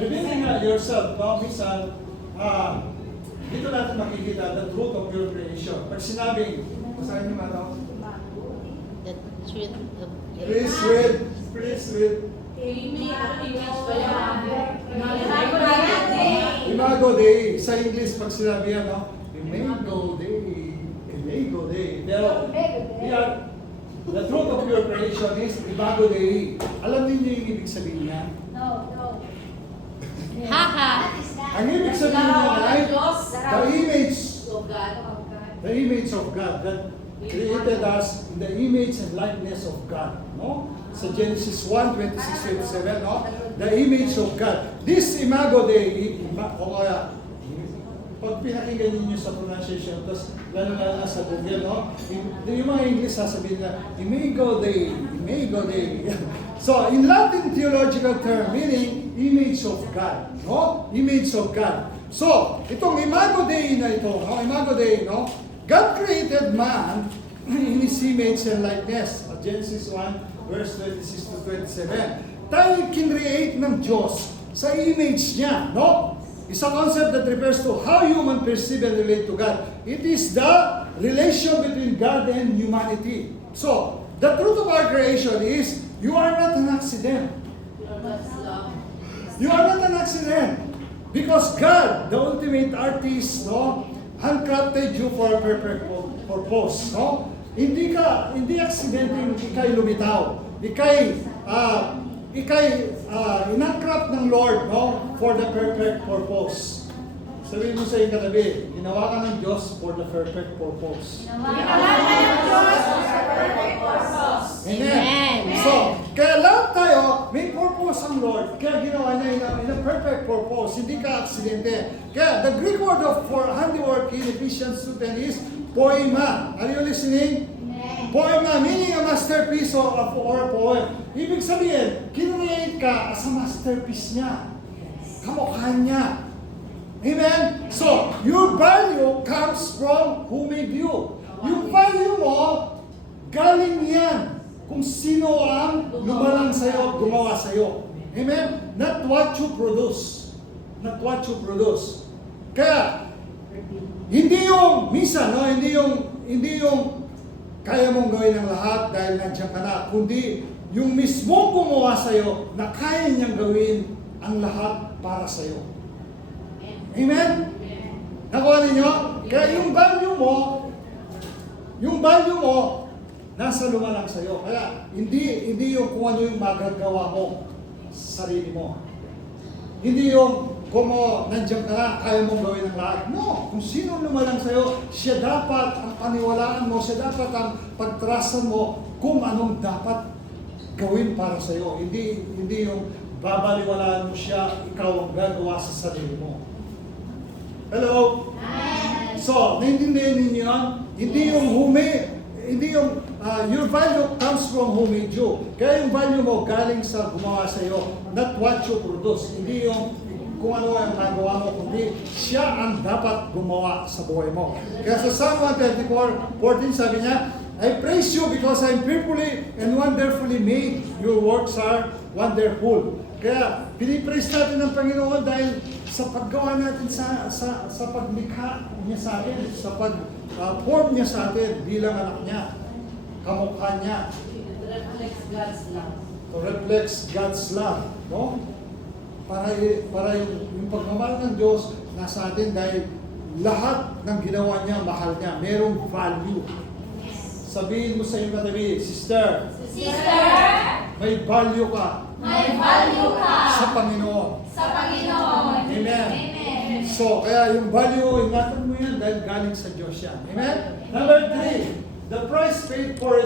revealing yourself, no? Minsan, dito natin makikita the truth of your creation. Pag sinabing, basahin niyo mga The truth of please read. Imago Dei. Sa English, pag sinabi yan, no? Imago Dei. Imago Dei. Pero, the truth of your creation is Imago Dei. Alam niyo yung ibig sabihin niya? No. Haha. Ang ibig sabihin niya ay the image of God that created us in the image and likeness of God. No? Sa Genesis 1:26-27, no? The image of God. This Imago Dei, o kaya, pag pinakinggan ninyo sa pronunciation, tapos lalo na sa Google, no? Yung mga English sasabihin na, Imago Dei. So, in Latin theological term, meaning image of God, no? Image of God. So, itong Imago Dei na ito, no? Imago Dei, no? God created man in His image and likeness. Genesis 1:26-27. Tayo kinreate ng Diyos sa image niya, no? It's a concept that refers to how human perceive and relate to God. It is the relation between God and humanity. So, the truth of our creation is, you are not an accident. You are not an accident. Because God, the ultimate artist, no, handcrafted you for a perfect purpose, no? Hindi aksidente ikay lumitaw. Ikay inhandcraft ng Lord, no, for the perfect purpose. Sabihin mo sa iyong katabi, ginawa ka ng Diyos for the perfect purpose. Amen. So, kaya lahat tayo, may purpose ang Lord. Kaya ginawa niya in a perfect purpose. Hindi ka aksidente. Kaya the Greek word for handiwork in Ephesians 2:10 is poema. Are you listening? Poema, meaning a masterpiece or a poem. Ibig sabihin, kinreate ka as a masterpiece niya. Kamukha niya. Amen? So, your value comes from who made you. Yung value mo, galing yan kung sino ang lumalang sa'yo, gumawa sa'yo. Amen? Not what you produce. Not what you produce. Kaya, hindi yung, minsan, no, hindi yung kaya mong gawin ang lahat dahil nandiyan ka na, kundi yung mismong gumawa sa'yo na kaya niyang gawin ang lahat para sa'yo. Amen? Nakuha ninyo? Kaya yung value mo, nasa lumalang sa'yo. Kaya, hindi yung kung ano yung magagawa mo sa sarili mo. Hindi yung kung nandiyan ka na, kaya mong gawin ang lahat. No, kung sino lumalang sa'yo, siya dapat ang paniwalaan mo, siya dapat ang pagtrasan mo kung anong dapat gawin para sa'yo. Hindi yung babaliwalaan mo siya, ikaw ang gagawa sa sarili mo. Hello? So, naintindihan ninyo yan? Hindi yung your value comes from who made you. Kaya yung value mo galing sa gumawa sa iyo, not what you produce. Hindi yung kung ano ang nagawa mo, kundi siya ang dapat gumawa sa buhay mo. Kaya sa Psalm 134:14 sabi niya, I praise you because I'm fearfully and wonderfully made. Your works are wonderful. Kaya pinipraise natin ng Panginoon dahil sa paggawa natin sa paglikha niya sa atin, sa pag-form niya sa atin bilang anak niya, kamukha niya. To reflect God's love. No? Para yung pagmamahal ng Diyos nasa atin dahil lahat ng ginawa niya, mahal niya. Merong value. Sabihin mo sa iyong katabi, Sister, may value ka. Sa Panginoon. Amen. So, kaya yung value, ingatan mo yan dahil galing sa Diyos yan. Amen? Number 3, the price paid for it.